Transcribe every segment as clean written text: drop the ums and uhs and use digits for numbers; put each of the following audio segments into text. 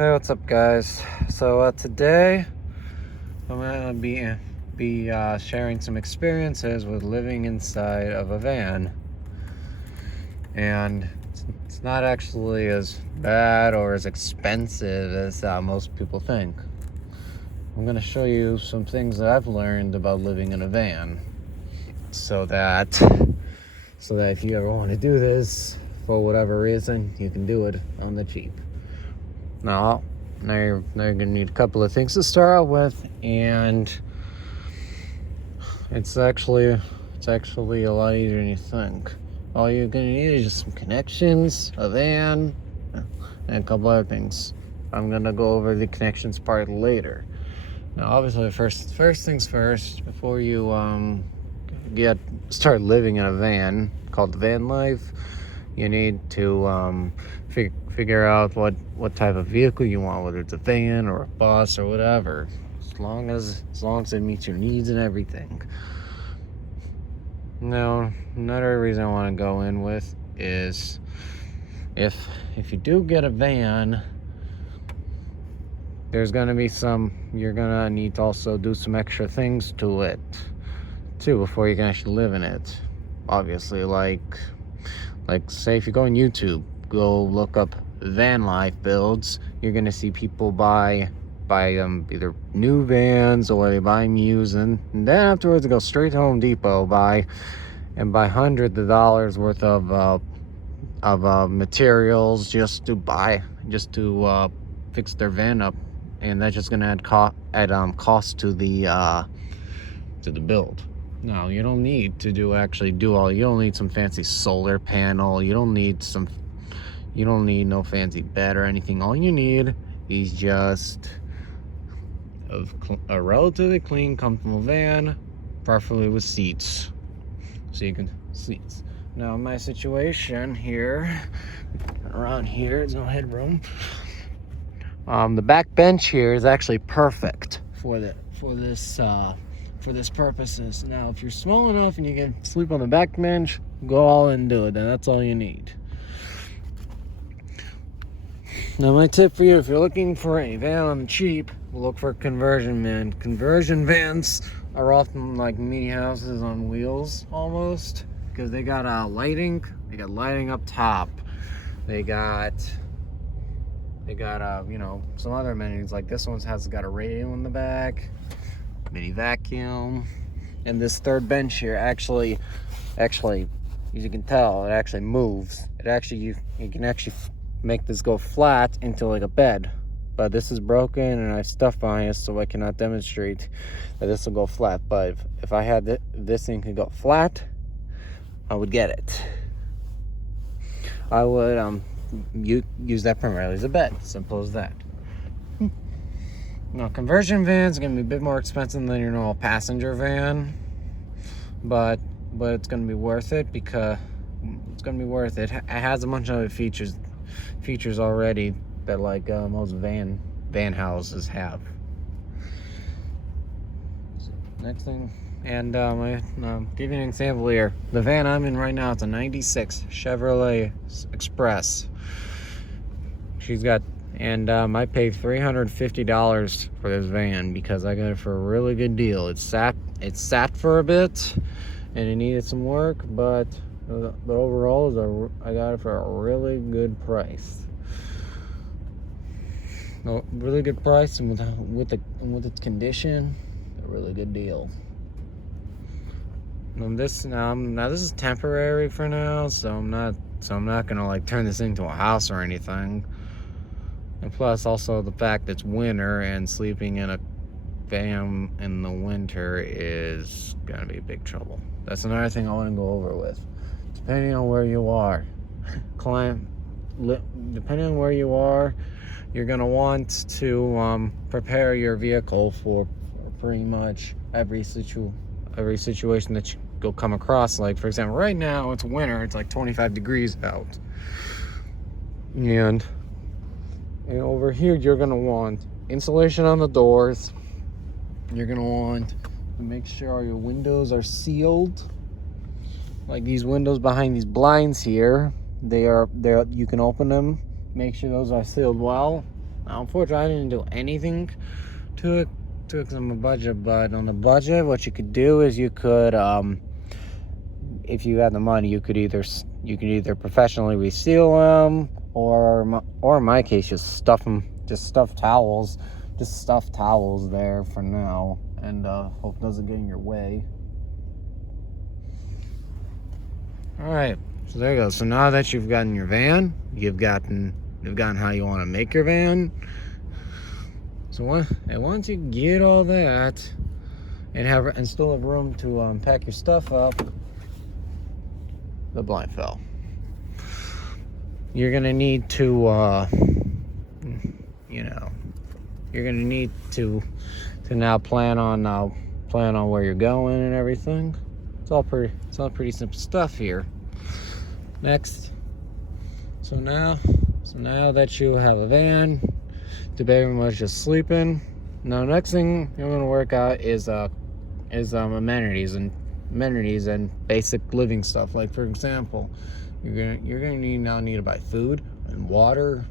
Hey, what's up, guys? So today I'm gonna be sharing some experiences with living inside of a van, and it's not actually as bad or as expensive as most people think. I'm gonna show you some things that I've learned about living in a van, so that if you ever want to do this for whatever reason, you can do it on the cheap. Now you're gonna need a couple of things to start out with, and it's actually a lot easier than you think. All you're gonna need is just some connections, a van, and a couple other things. I'm gonna go over the connections part later. Now, obviously, first things first, before you start living in a van called the van life, you need to figure out what type of vehicle you want, whether it's a van or a bus or whatever, as long as it meets your needs and everything. Now, another reason I want to go in with is if you do get a van, you're gonna need to also do some extra things to it too before you can actually live in it. Obviously, like say if you go on YouTube, go look up van life builds, you're gonna see people buy either new vans or they buy them used, and then afterwards they go straight to Home Depot, buy hundreds of dollars worth of materials just to fix their van up, and that's just gonna add cost to the build. No, you don't need to you don't need some fancy solar panel. You don't need no fancy bed or anything. All you need is just a relatively clean, comfortable van, preferably with seats. Seats. Now, in my situation here, around here, there's no headroom. The back bench here is actually perfect for this purposes. Now, if you're small enough and you can sleep on the back bench, go all in and do it, and that's all you need. Now, my tip for you, if you're looking for a van on the cheap, look for a conversion van. Conversion vans are often like mini houses on wheels, almost, because they got lighting. They got lighting up top. They got some other amenities, like this one's got a radio in the back, mini vacuum, and this third bench here actually, as you can tell, it actually moves. You can actually make this go flat into like a bed, but this is broken and I have stuff behind it, so I cannot demonstrate that this will go flat. But if I had this thing could go flat, I would get it. I would use that primarily as a bed. Simple as that. Now, conversion vans are going to be a bit more expensive than your normal passenger van, but it's going to be worth it, because it has a bunch of other features already that most van houses have. So, next thing, and I'll give you an example here. The van I'm in right now, it's a 96 Chevrolet Express. I paid $350 for this van because I got it for a really good deal. It sat for a bit and it needed some work, but the overall I got it for a really good price. A really good price, and with its condition, a really good deal. This is temporary for now, so I'm not gonna turn this into a house or anything. And plus, also the fact that it's winter and sleeping in a van in the winter is gonna be big trouble. That's another thing I want to go over with. Depending on where you are, you're gonna want to prepare your vehicle for pretty much every situation that you'll come across. Like, for example, right now it's winter. It's like 25 degrees out, and over here you're gonna want insulation on the doors. You're gonna want to make sure all your windows are sealed. Like these windows behind these blinds here, you can open them, make sure those are sealed well. Now, unfortunately, I didn't do anything to it because I'm a budget. But on the budget, what you could do is you could, if you had the money, you could either professionally reseal them, or in my case, just stuff them, just stuff towels there for now, and hope it doesn't get in your way. All right, so there you go. So now that you've gotten your van, you've gotten how you want to make your van. So once you get all that and still have room to pack your stuff up, the blind fell. You're gonna need to you're gonna need to now plan on where you're going and everything. It's all pretty simple stuff here. Next, so now that you have a van, the baby was just sleeping. Now, next thing you're gonna work out is amenities and basic living stuff. Like, for example, you're gonna need to buy food and water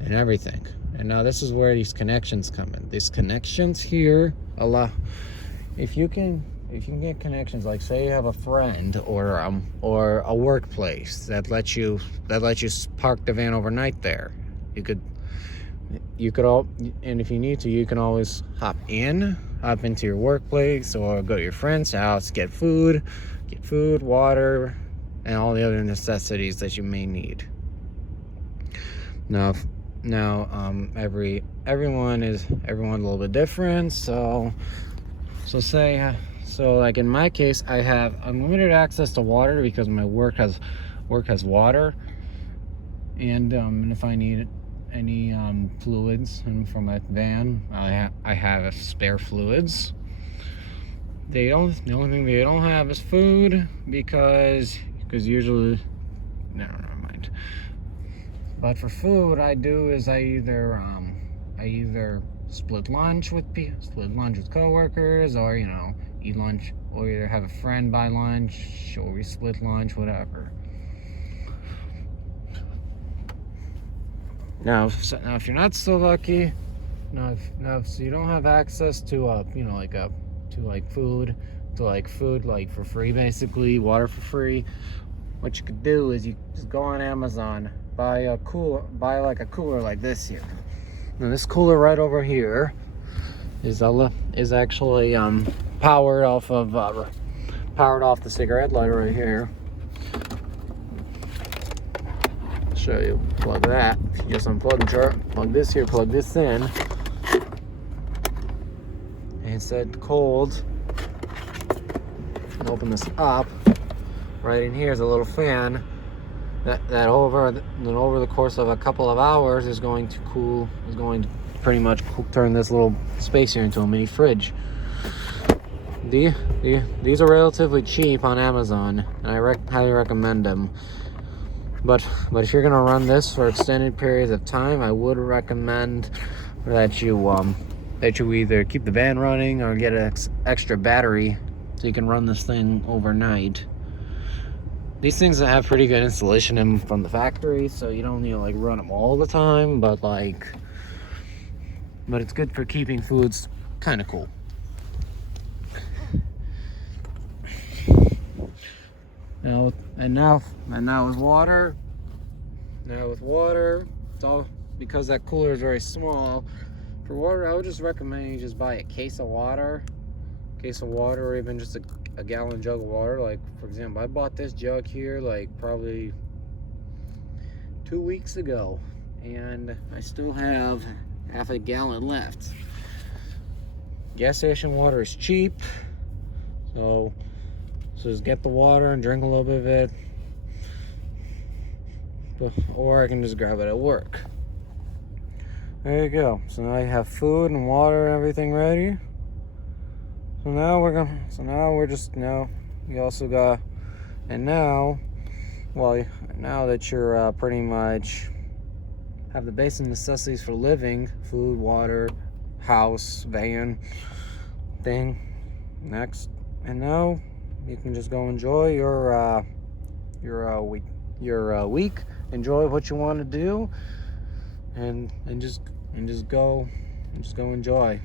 and everything. And now this is where these connections come in. These connections here if you can get connections, like say you have a friend or a workplace that lets you park the van overnight there. You could all, and if you need to, you can always hop into your workplace or go to your friend's house, get food, water, and all the other necessities that you may need. Now, everyone's a little bit different. So like in my case, I have unlimited access to water because my work has water, and if I need any fluids from my van, I have spare fluids. The only thing they don't have is food because usually, never mind. But for food, I either split lunch with coworkers, or eat lunch, or either have a friend buy lunch, or we split lunch, whatever. Now, if you're not so lucky, if you don't have access to food for free, basically water for free, what you could do is you just go on Amazon, buy a cooler like this here. Now, this cooler right over here is actually powered off the cigarette lighter right here. Show you. Plug that. You just plug this here, plug this in, and set cold. And open this up. Right in here is a little fan that over the course of a couple of hours is going to pretty much turn this little space here into a mini fridge. These are relatively cheap on Amazon, and I highly recommend them. But if you're gonna run this for extended periods of time, I would recommend that you either keep the van running or get an extra battery so you can run this thing overnight. These things have pretty good insulation from the factory, so you don't need to run them all the time. But it's good for keeping foods kind of cool. Now with water. It's all because that cooler is very small. For water, I would just recommend you just buy a case of water, or even just a gallon jug of water. Like, for example, I bought this jug here probably 2 weeks ago, and I still have half a gallon left. Gas station water is cheap, so just get the water and drink a little bit of it, or I can just grab it at work. There you go. So now you have food and water and everything ready. Now that you're pretty much have the basic necessities for living, food, water, house, van, thing, next, and now you can just go enjoy your week. Enjoy what you want to do, and just go enjoy.